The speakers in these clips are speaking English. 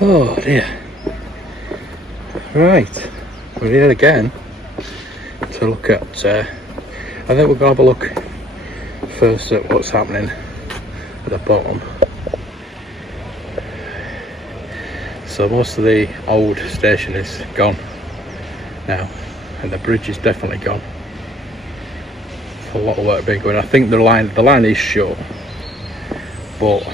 Oh dear. Right, we're here again to look at, I think we're going to have a look first at what's happening at the bottom. So most of the old station is gone now, and the bridge is definitely gone. A lot of work being going. I think the line is short, but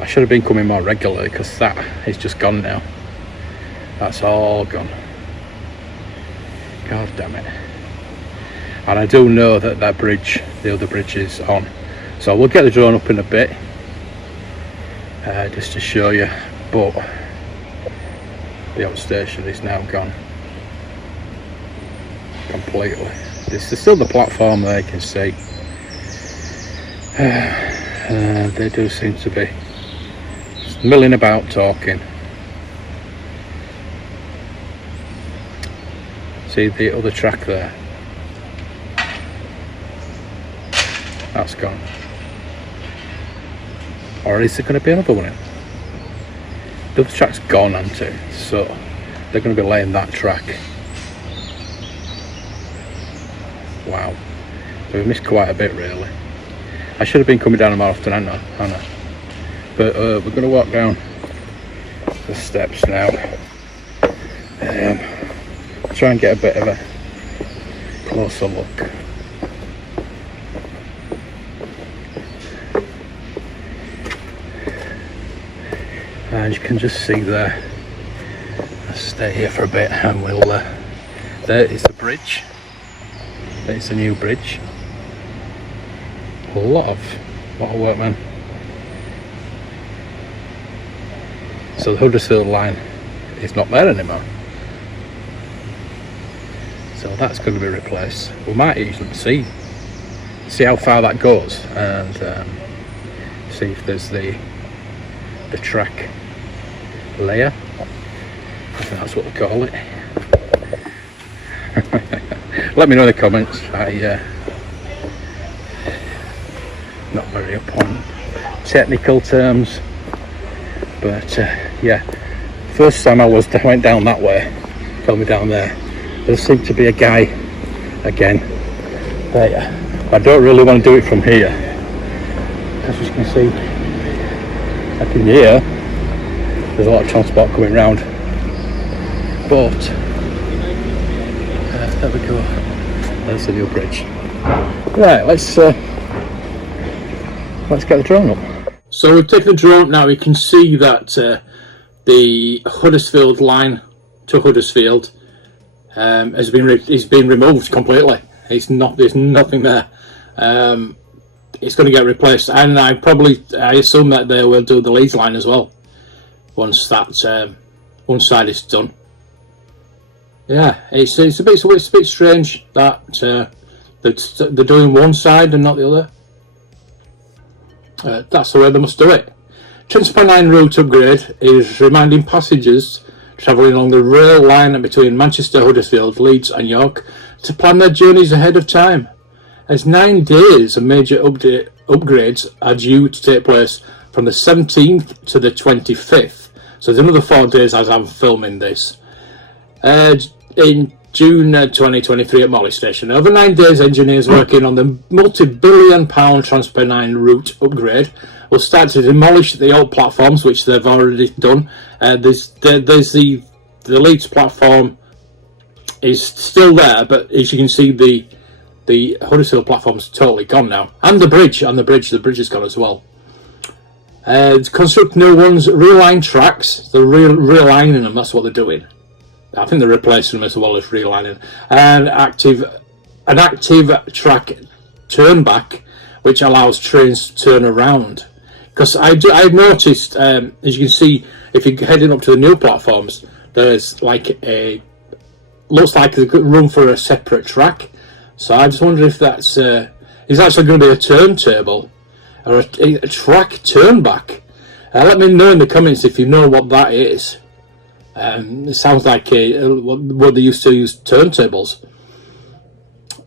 I should have been coming more regularly, because that is just gone now. That's all gone. God damn it. And I do know that that bridge, the other bridge, is on. So we'll get the drone up in a bit, just to show you. But the old station is now gone completely. This is still the platform there, you can see. They do seem to be milling about talking. See the other track there? That's gone. Or is there going to be another one in? The other track's gone, hasn't it? So they're going to be laying that track. Wow. So we've missed quite a bit, really. I should have been coming down more often, hadn't I? But we're going to walk down the steps now. Try and get a bit of a closer look. And you can just see there. I'll stay here for a bit and we'll. There is the bridge. It's a new bridge. A lot of work, man. So the Huddersfield line is not there anymore. So that's going to be replaced. We might even see how far that goes, and see if there's the track layer. I think that's what they call it. Let me know in the comments. Not very up on technical terms, but yeah, first time I went down that way, fell me down there. There seemed to be a guy again there. I don't really want to do it from here, as you can see. I can hear there's a lot of transport coming round, but there we go. There's the new bridge. Right, let's get the drone up. So we've taken the drone now. You can see that the Huddersfield line to Huddersfield has been removed completely. There's nothing there. It's going to get replaced, and I assume that they will do the Leeds line as well once that one side is done. Yeah, it's a bit strange that they're doing one side and not the other. That's the way they must do it. Transport line route upgrade is reminding passengers travelling along the rail line between Manchester, Huddersfield, Leeds and York to plan their journeys ahead of time, as 9 days of major upgrades are due to take place from the 17th to the 25th. So there's another 4 days as I'm filming this. In June 2023 at Morley Station. Over 9 days, engineers working on the multi-billion-pound Transpennine route upgrade will start to demolish the old platforms, which they've already done. There's the Leeds platform is still there, but as you can see, the Huddersfield platform's totally gone now, and the bridge is gone as well. To construct new ones, realign tracks. They're realigning them. That's what they're doing. I think they're replacing them as well as realigning. And an active track turn back, which allows trains to turn around. Because I've noticed, as you can see, if you're heading up to the new platforms, there's looks like there's room for a separate track. So I just wonder if that's is actually going to be a turntable or a track turn back. Let me know in the comments if you know what that is. It sounds like what they used to use turntables.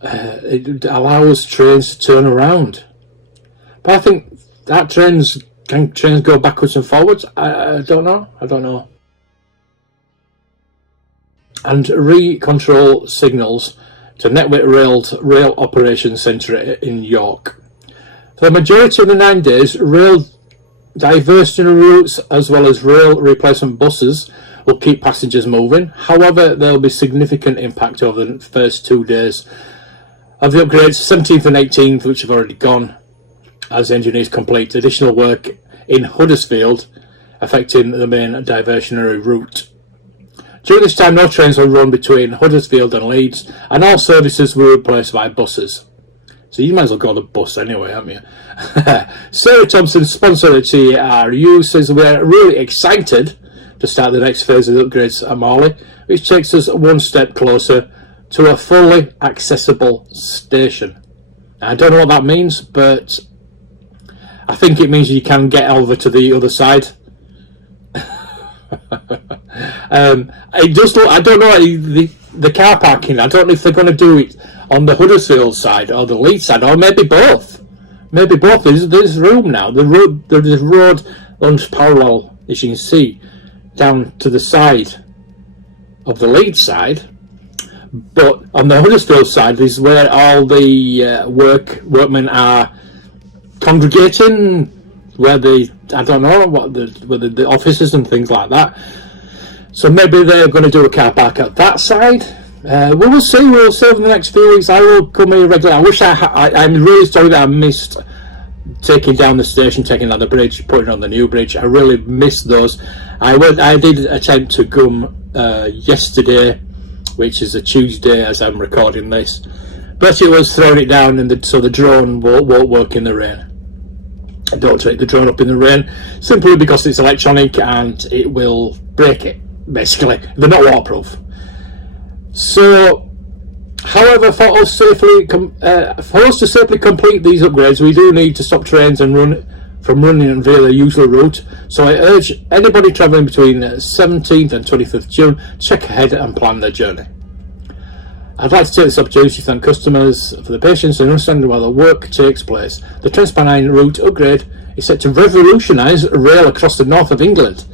It allows trains to turn around. But I think that can trains go backwards and forwards? I don't know. And re-control signals to Network Rail Operations Centre in York. For the majority of the 9 days, rail diversion routes as well as rail replacement buses will keep passengers moving. However, there will be significant impact over the first 2 days of the upgrades, 17th and 18th, which have already gone, as engineers complete additional work in Huddersfield, affecting the main diversionary route. During this time, no trains will run between Huddersfield and Leeds, and all services will be replaced by buses. So you might as well go on the bus anyway, haven't you? Sarah Thompson, sponsor at TRU, says we're really excited to start the next phase of the upgrades at Morley, which takes us one step closer to a fully accessible station. Now, I don't know what that means, but I think it means you can get over to the other side. It does look, I don't know, the car parking, I don't know if they're going to do it on the Huddersfield side or the Leeds side, or maybe both. There's room now. The road runs parallel, as you can see, down to the side of the Leeds side. But on the Huddersfield side is where all the workmen are congregating, where I don't know what the offices and things like that. So maybe they're going to do a car park at that side. We will see. We'll see over the next few weeks. I will come here regularly. I wish I'm really sorry that I missed taking down the station, taking down the bridge, putting on the new bridge. I really missed those. I did attempt to come yesterday, which is a Tuesday as I'm recording this, but it was throwing it down, and so the drone won't work in the rain. I don't take the drone up in the rain simply because it's electronic and it will break it. Basically, they're not waterproof. So, however, for us to safely complete these upgrades, we do need to stop trains and running via the usual route. So I urge anybody travelling between 17th and 25th June, check ahead and plan their journey. I'd like to take this opportunity to thank customers for the patience and understanding while the work takes place. The Transpennine route upgrade is set to revolutionise rail across the north of England.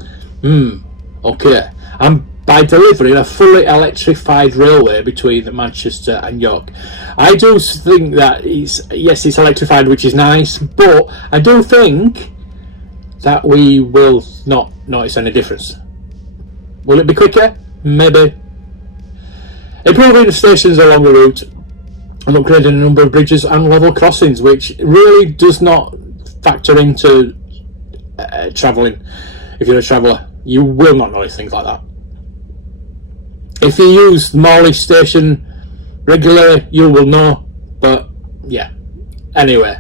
Okay. And by delivering a fully electrified railway between Manchester and York. I do think that it's electrified, which is nice, but I do think that we will not notice any difference. Will it be quicker? Maybe. Improving the stations along the route and upgrading a number of bridges and level crossings, which really does not factor into travelling. If you're a traveller, you will not notice things like that. If you use Morley station regularly, you will know. But yeah, anyway,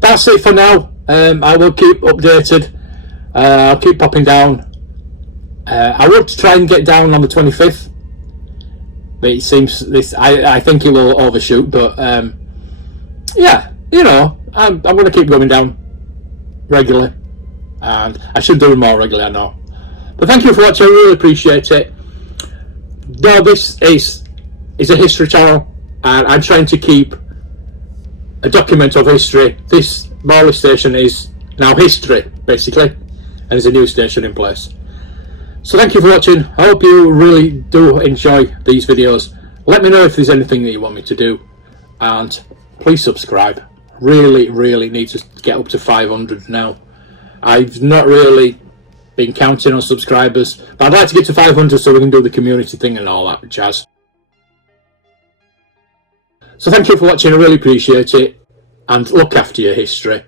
that's it for now. I will keep updated. I'll keep popping down. I would try and get down on the 25th, but it seems I think it will overshoot. But yeah, I'm going to keep going down regularly, and I should do it more regularly, I know. But thank you for watching. I really appreciate it. Though this is a history channel, and I'm trying to keep a document of history, this Morley station is now history, basically, and there's a new station in place. So thank you for watching. I hope you really do enjoy these videos. Let me know if there's anything that you want me to do, and please subscribe. Really need to get up to 500 now. I've not really been counting on subscribers, but I'd like to get to 500 so we can do the community thing and all that jazz. So thank you for watching. I really appreciate it, and look after your history.